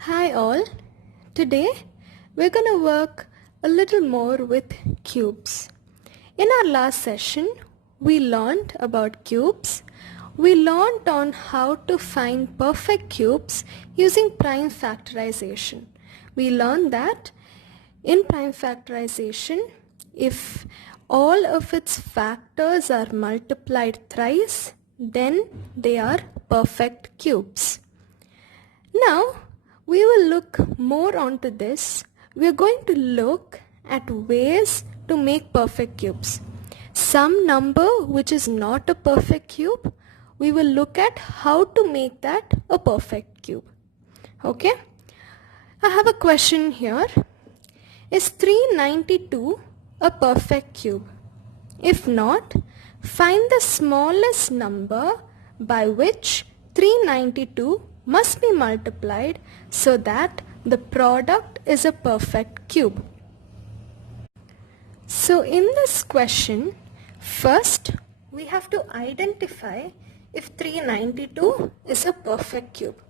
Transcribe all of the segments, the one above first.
Hi all. Today we're going to work a little more with cubes. In our last session we learned about cubes. We learned on how to find perfect cubes using prime factorization. We learned that in prime factorization, if all of its factors are multiplied thrice, then they are perfect cubes. Now, we will look more onto this. We are going to look at ways to make perfect cubes. Some number which is not a perfect cube, we will look at how to make that a perfect cube. Okay? I have a question here. Is 392 a perfect cube? If not, find the smallest number by which 392 must be multiplied so that the product is a perfect cube. So in this question, first we have to identify if 392 is a perfect cube.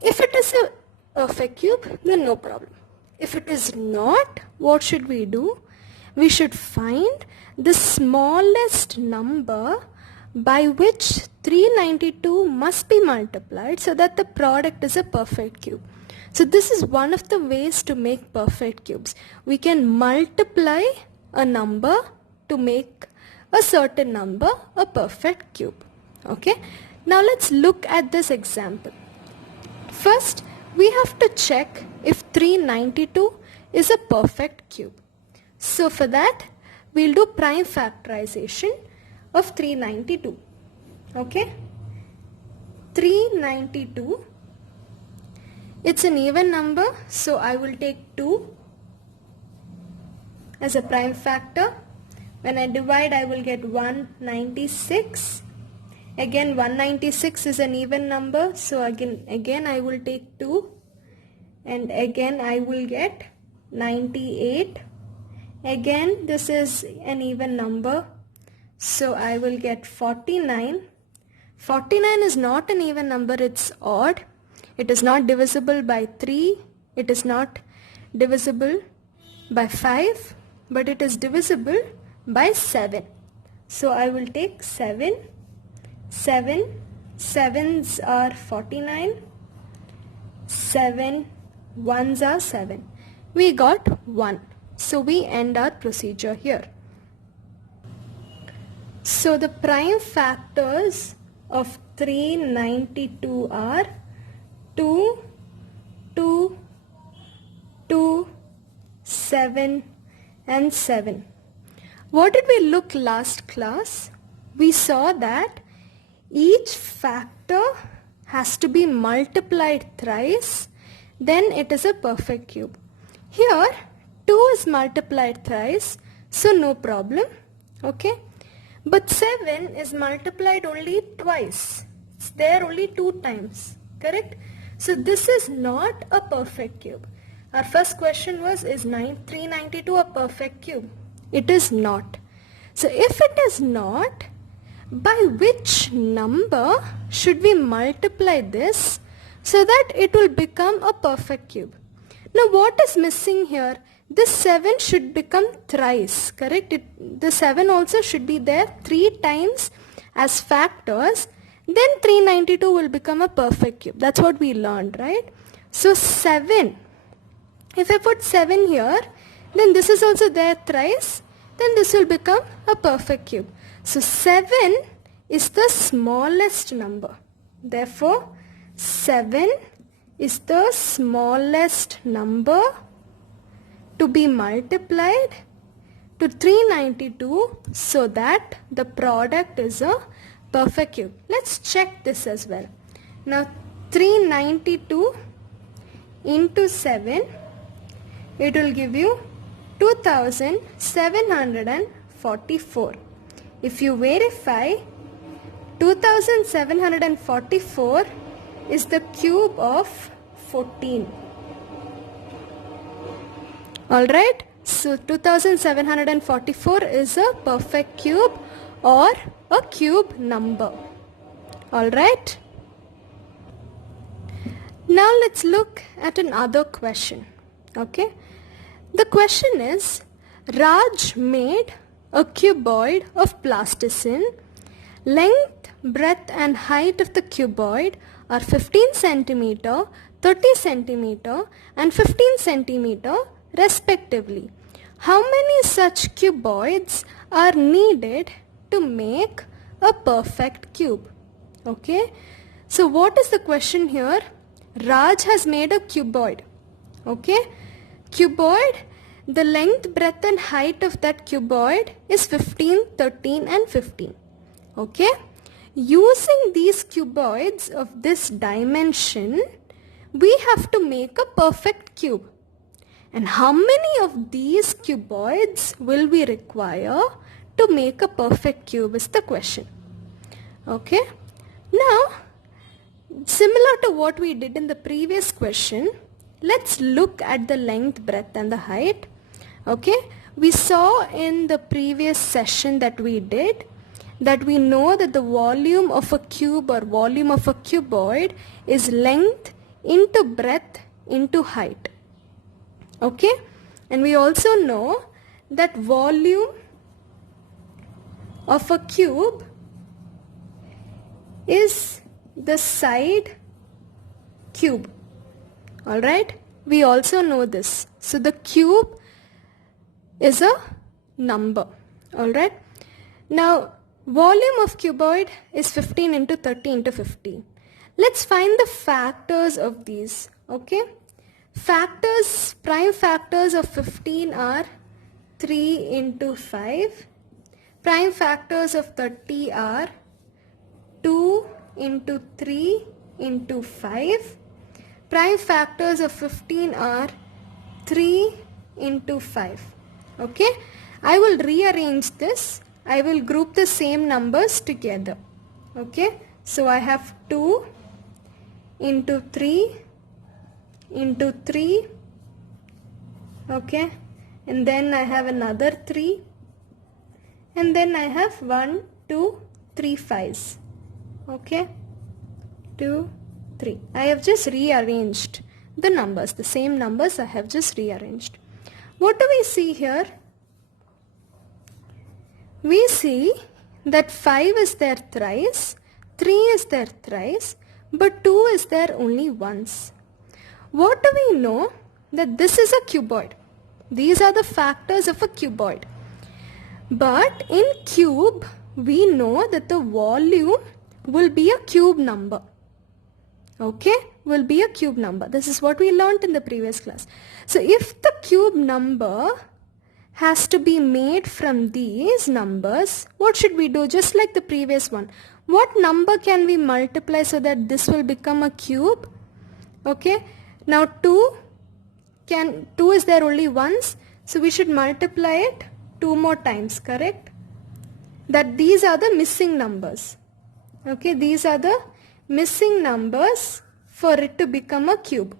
If it is a perfect cube, then no problem. If it is not, what should we do? We should find the smallest number by which 392 must be multiplied so that the product is a perfect cube. So this is one of the ways to make perfect cubes. We can multiply a number to make a certain number a perfect cube. Okay? Now let's look at this example. First, we have to check if 392 is a perfect cube. So for that, we'll do prime factorization of 392. Okay? 392, it's an even number, so I will take 2 as a prime factor. When I divide, I will get 196. Again, 196 is an even number, so again I will take 2, and again I will get 98. Again, this is an even number, so I will get 49. 49 is not an even number, it's odd. It is not divisible by 3, it is not divisible by 5, but it is divisible by 7. So I will take 7. 7's are 49, 7 1's are 7. We got 1. So we end our procedure here. So the prime factors of 392 are 2, 2, 2, 7 and 7. What did we look last class? We saw that each factor has to be multiplied thrice, then it is a perfect cube. Here 2 is multiplied thrice, so no problem. Okay? But 7 is multiplied only twice. It's there only 2 times. Correct? So this is not a perfect cube. Our first question was, is 392 a perfect cube? It is not. So if it is not, by which number should we multiply this so that it will become a perfect cube? Now what is missing here? This 7 should become thrice, correct? The 7 also should be there 3 times as factors. Then 392 will become a perfect cube. That's what we learned, right? So 7, if I put 7 here, then this is also there thrice. Then this will become a perfect cube. So 7 is the smallest number. Therefore, 7 is the smallest number to be multiplied to 392 so that the product is a perfect cube. Let's check this as well. Now 392 into 7, it will give you 2744. If you verify, 2744 is the cube of 14. Alright, so 2744 is a perfect cube or a cube number. Alright. Now let's look at another question. Okay. The question is, Raj made a cuboid of plasticine. Length, breadth and height of the cuboid are 15 centimeter, 30 centimeter and 15 centimeter respectively. How many such cuboids are needed to make a perfect cube? Okay. So what is the question here? Raj has made a cuboid. Okay. Cuboid, the length, breadth and height of that cuboid is 15, 13 and 15. Okay. Using these cuboids of this dimension, we have to make a perfect cube. And how many of these cuboids will we require to make a perfect cube is the question. Okay. Now, similar to what we did in the previous question, let's look at the length, breadth and the height. Okay. We saw in the previous session that we did that we know that the volume of a cube or volume of a cuboid is length into breadth into height. Okay. And we also know that volume of a cube is the side cube. Alright. We also know this. So the cube is a number. Alright. Now volume of cuboid is 15 into 30 into 15. Let's find the factors of these. Okay. Factors, prime factors of 15 are 3 into 5. Prime factors of 30 are 2 into 3 into 5. Prime factors of 15 are 3 into 5. Okay. I will rearrange this. I will group the same numbers together. Okay. So I have 2 into 3 into 3. Okay. And then I have another 3. And then I have 1, 2, 3 5s. Okay. 2, 3. I have just rearranged the numbers. The same numbers I have just rearranged. What do we see here? We see that 5 is there thrice, 3 is there thrice, but 2 is there only once. What do we know? That this is a cuboid. These are the factors of a cuboid. But in cube, we know that the volume will be a cube number. Okay? Will be a cube number. This is what we learnt in the previous class. So if the cube number has to be made from these numbers, what should we do? Just like the previous one. What number can we multiply so that this will become a cube? Okay. Now 2 is there only once. So we should multiply it 2 more times. Correct? That these are the missing numbers. Okay. These are the missing numbers for it to become a cube.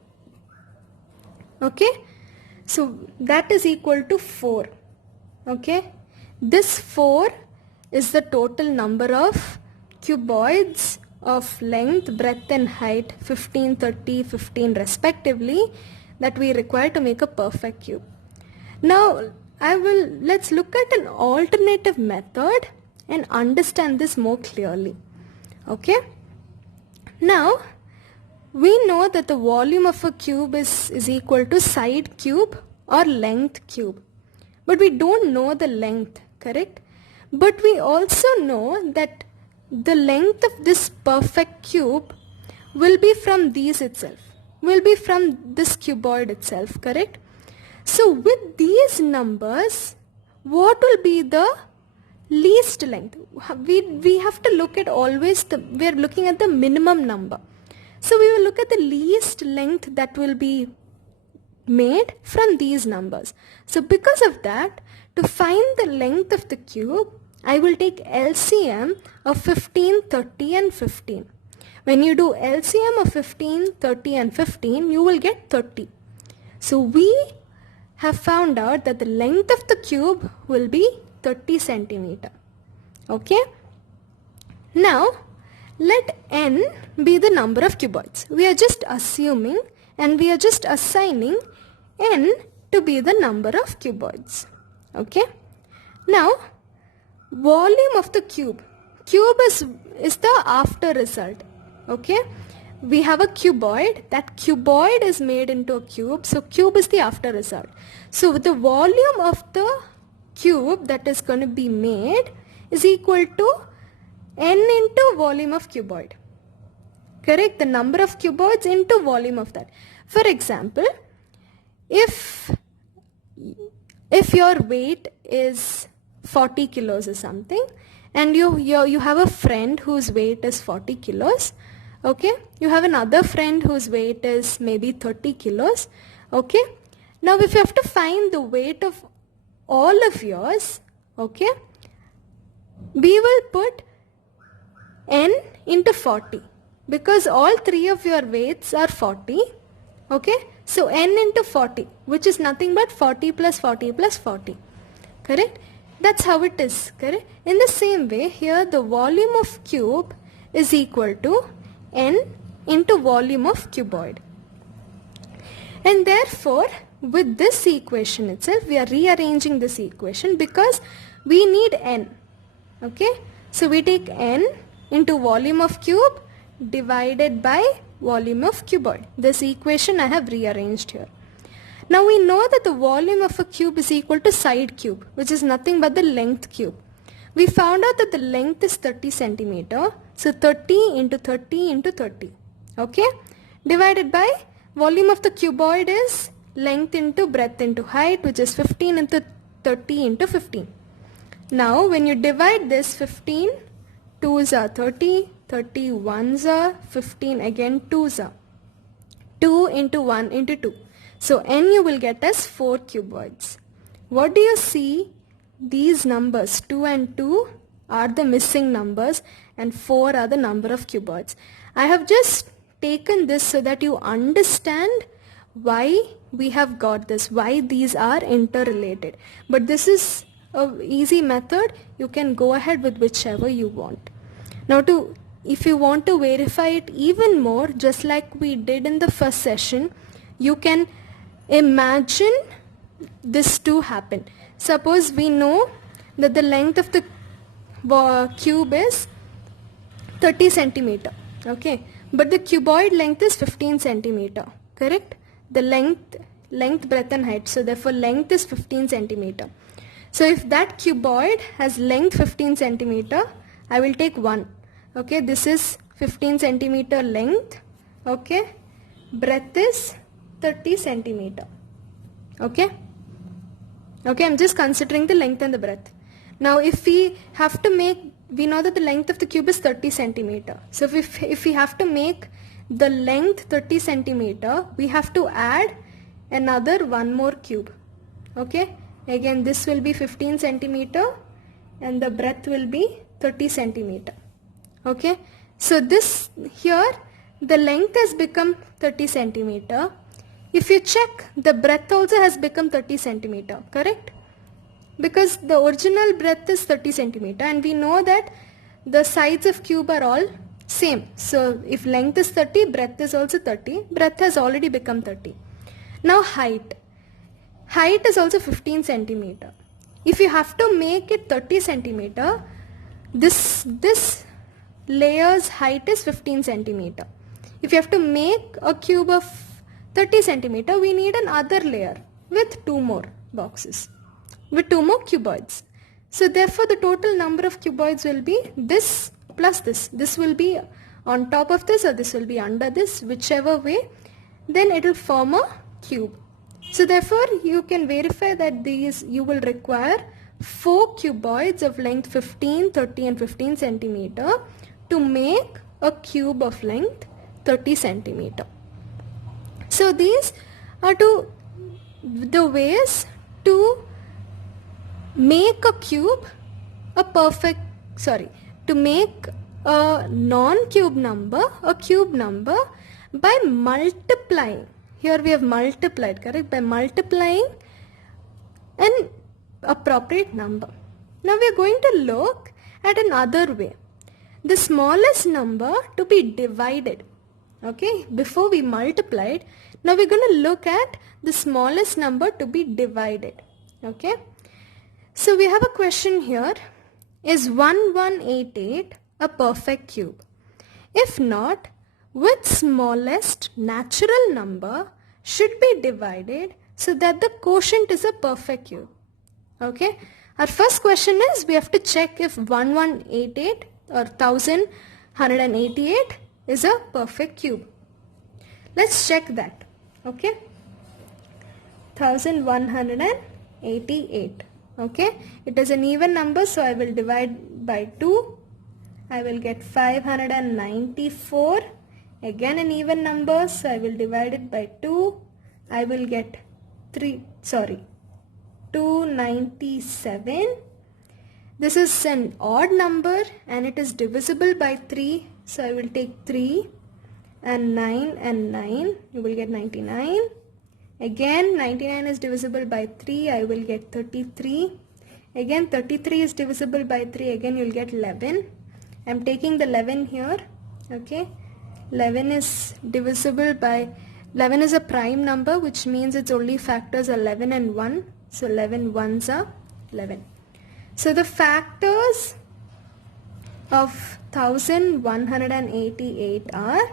Okay. So that is equal to 4. Okay. This 4 is the total number of cuboids of length, breadth and height 15, 30, 15 respectively that we require to make a perfect cube. Now let's look at an alternative method and understand this more clearly. Okay. Now we know that the volume of a cube is equal to side cube or length cube. But we don't know the length, correct? But we also know that the length of this perfect cube will be from these itself. Will be from this cuboid itself, correct? So with these numbers, what will be the least length? We have to look at always, we are looking at the minimum number. So we will look at the least length that will be made from these numbers. So because of that, to find the length of the cube, I will take LCM of 15, 30 and 15. When you do LCM of 15, 30 and 15, you will get 30. So we have found out that the length of the cube will be 30 centimeter. Okay. Now let n be the number of cuboids. We are just assuming and we are just assigning n to be the number of cuboids. Okay. Now, volume of the cube. Cube is the after result. Okay. We have a cuboid. That cuboid is made into a cube. So, cube is the after result. So, the volume of the cube that is going to be made is equal to n into volume of cuboid. Correct? The number of cuboids into volume of that. For example, if your weight is 40 kilos or something, and you have a friend whose weight is 40 kilos, okay, you have another friend whose weight is maybe 30 kilos, okay. Now if you have to find the weight of all of yours, okay, we will put n into 40 because all three of your weights are 40, okay. So n into 40, which is nothing but 40 plus 40 plus 40, correct? That's how it is, correct? In the same way, here the volume of cube is equal to n into volume of cuboid. And therefore, with this equation itself, we are rearranging this equation because we need n, okay? So we take n into volume of cube divided by volume of cuboid. This equation I have rearranged here. Now we know that the volume of a cube is equal to side cube, which is nothing but the length cube. We found out that the length is 30 centimeter. So 30 into 30 into 30. Okay. Divided by volume of the cuboid is length into breadth into height, which is 15 into 30 into 15. Now when you divide this, 15 2s are 30, 30 1s are 15, again 2s are 2 into 1 into 2. So n you will get as 4 cuboids. What do you see? These numbers 2 and 2 are the missing numbers and 4 are the number of cuboids. I have just taken this so that you understand why we have got this, why these are interrelated. But this is an easy method. You can go ahead with whichever you want. Now if you want to verify it even more, just like we did in the first session, you can imagine this to happen. Suppose we know that the length of the cube is 30 centimeter, okay, but the cuboid length is 15 centimeter, correct? The length, breadth and height, so therefore length is 15 centimeter. So if that cuboid has length 15 centimeter, I will take 1, okay, this is 15 centimeter length, okay, breadth is 30 centimeter, okay. Okay, I'm just considering the length and the breadth. Now if we have to make, we know that the length of the cube is 30 centimeter. So if we have to make the length 30 centimeter, we have to add another one more cube. Okay, again this will be 15 centimeter and the breadth will be 30 centimeter. Okay, so this here the length has become 30 centimeter. If you check, the breadth also has become 30 centimeter, correct? Because the original breadth is 30 centimeter and we know that the sides of cube are all same. So if length is 30, breadth is also 30. Breadth has already become 30. Now height. Height is also 15 centimeter. If you have to make it 30 centimeter, this layer's height is 15 centimeter. If you have to make a cube of 30 centimeter, we need another layer with 2 more boxes, with 2 more cuboids. So therefore the total number of cuboids will be this plus this. This will be on top of this or this will be under this, whichever way, then it will form a cube. So therefore you can verify that you will require 4 cuboids of length 15, 30 and 15 centimeter to make a cube of length 30 centimeter. So these are the ways to make a cube to make a non-cube number a cube number by multiplying. Here we have multiplied, correct? By multiplying an appropriate number. Now we are going to look at another way. the smallest number to be divided. Okay, before we multiplied, now we're going to look at the smallest number to be divided. Okay, so we have a question here. Is 1188 a perfect cube? If not, which smallest natural number should be divided so that the quotient is a perfect cube? Okay, our first question is we have to check if 1188 or 1188 is a perfect cube. Let's check that. Okay, 1188. Okay, it is an even number, so I will divide by 2. I will get 594. Again an even number, so I will divide it by 2. I will get 297. This is an odd number and it is divisible by 3. So I will take 3 and 9 and 9. You will get 99. Again 99 is divisible by 3. I will get 33. Again 33 is divisible by 3. Again you will get 11. I am taking the 11 here. Okay. 11 is divisible by 11 is a prime number, which means its only factors are 11 and 1. So 11 ones are 11. So the factors of 1188 are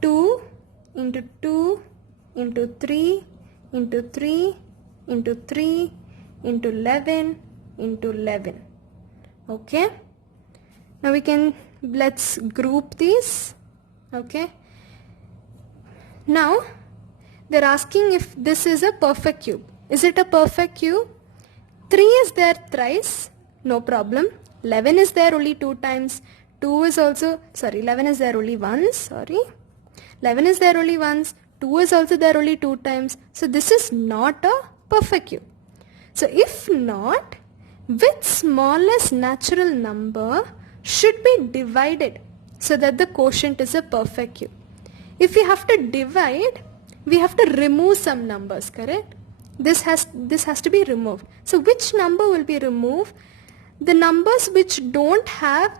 2 into 2 into 3 into 3 into 3 into 11 into 11. Okay. Now let's group these. Okay. Now they're asking if this is a perfect cube. Is it a perfect cube? 3 is there thrice, no problem. 11 is there only 2 times. 11 is there only once, 11 is there only once. 2 is also there only 2 times. So this is not a perfect cube. So if not, which smallest natural number should be divided so that the quotient is a perfect cube? If we have to divide, we have to remove some numbers, correct? This has to be removed. So which number will be removed? The numbers which don't have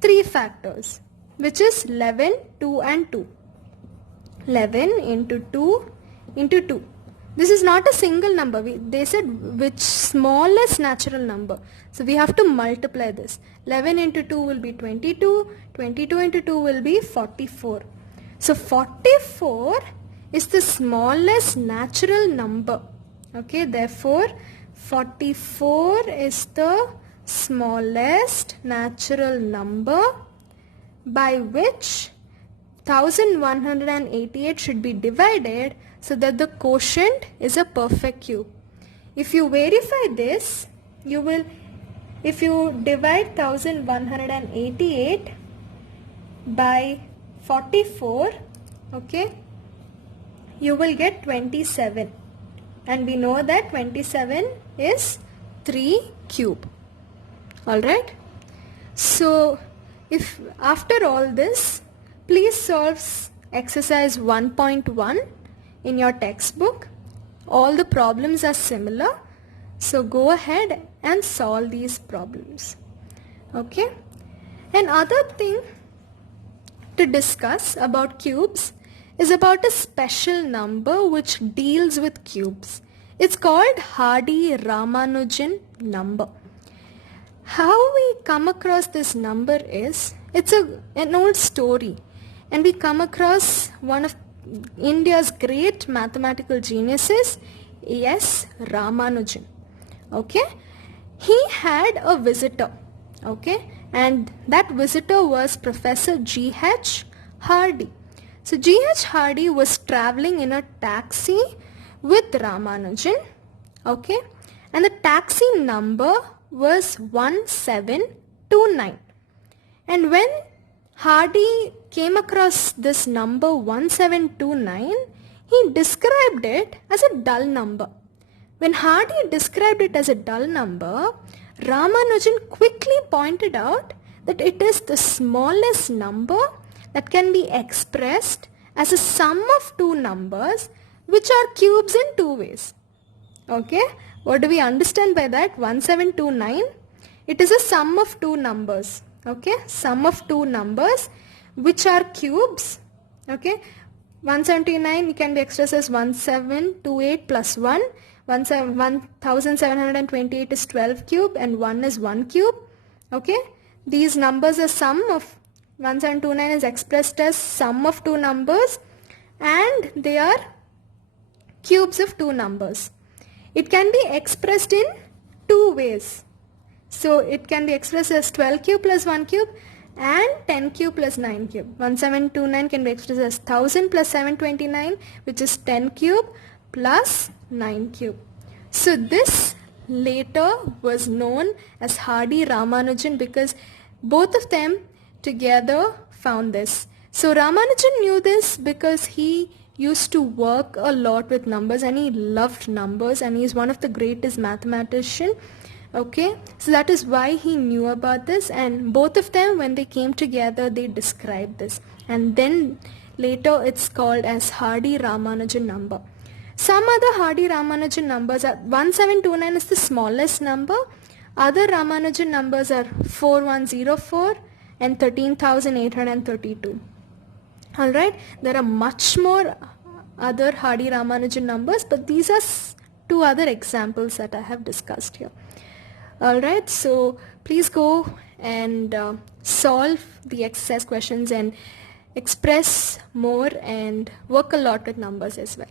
3 factors, which is 11, 2 and 2. 11 into 2 into 2. This is not a single number. They said which smallest natural number. So we have to multiply this. 11 into 2 will be 22. 22 into 2 will be 44. So 44 is the smallest natural number. Okay, therefore 44 is the smallest natural number by which 1188 should be divided so that the quotient is a perfect cube. If you verify this, if you divide 1188 by 44, okay, you will get 27. And we know that 27 is 3 cube. Alright. So, if after all this, please solve exercise 1.1 in your textbook. All the problems are similar. So, go ahead and solve these problems. Okay. Another thing to discuss about cubes is about a special number which deals with cubes. It's called Hardy-Ramanujan number. How we come across this number is, it's an old story, and we come across one of India's great mathematical geniuses, S. Ramanujan. Okay, he had a visitor, okay, and that visitor was Professor G.H. Hardy. So G.H. Hardy was traveling in a taxi with Ramanujan, okay, and the taxi number was 1729. And when Hardy came across this number 1729, he described it as a dull number. When Hardy described it as a dull number, Ramanujan quickly pointed out that it is the smallest number that can be expressed as a sum of 2 numbers which are cubes in 2 ways. Okay, what do we understand by that? 1729, it is a sum of 2 numbers. Okay, sum of two numbers which are cubes. Okay, 179 can be expressed as 1728 plus 1. 1728 is 12 cube and 1 is 1 cube. Okay, these numbers are sum of 1729 is expressed as sum of two numbers and they are cubes of two numbers. It can be expressed in two ways. So it can be expressed as 12 cube plus 1 cube and 10 cube plus 9 cube. 1729 can be expressed as 1000 plus 729, which is 10 cube plus 9 cube. So this later was known as Hardy-Ramanujan because both of them together found this. So Ramanujan knew this because he used to work a lot with numbers and he loved numbers and he is one of the greatest mathematicians. Okay, so that is why he knew about this, and both of them, when they came together, they described this, and then later it's called as Hardy-Ramanujan number. Some other Hardy-Ramanujan numbers are 1729 is the smallest number. Other Ramanujan numbers are 4104 and 13,832. Alright, there are much more other Hardy-Ramanujan numbers, but these are two other examples that I have discussed here. Alright, so please go and solve the exercise questions and express more and work a lot with numbers as well.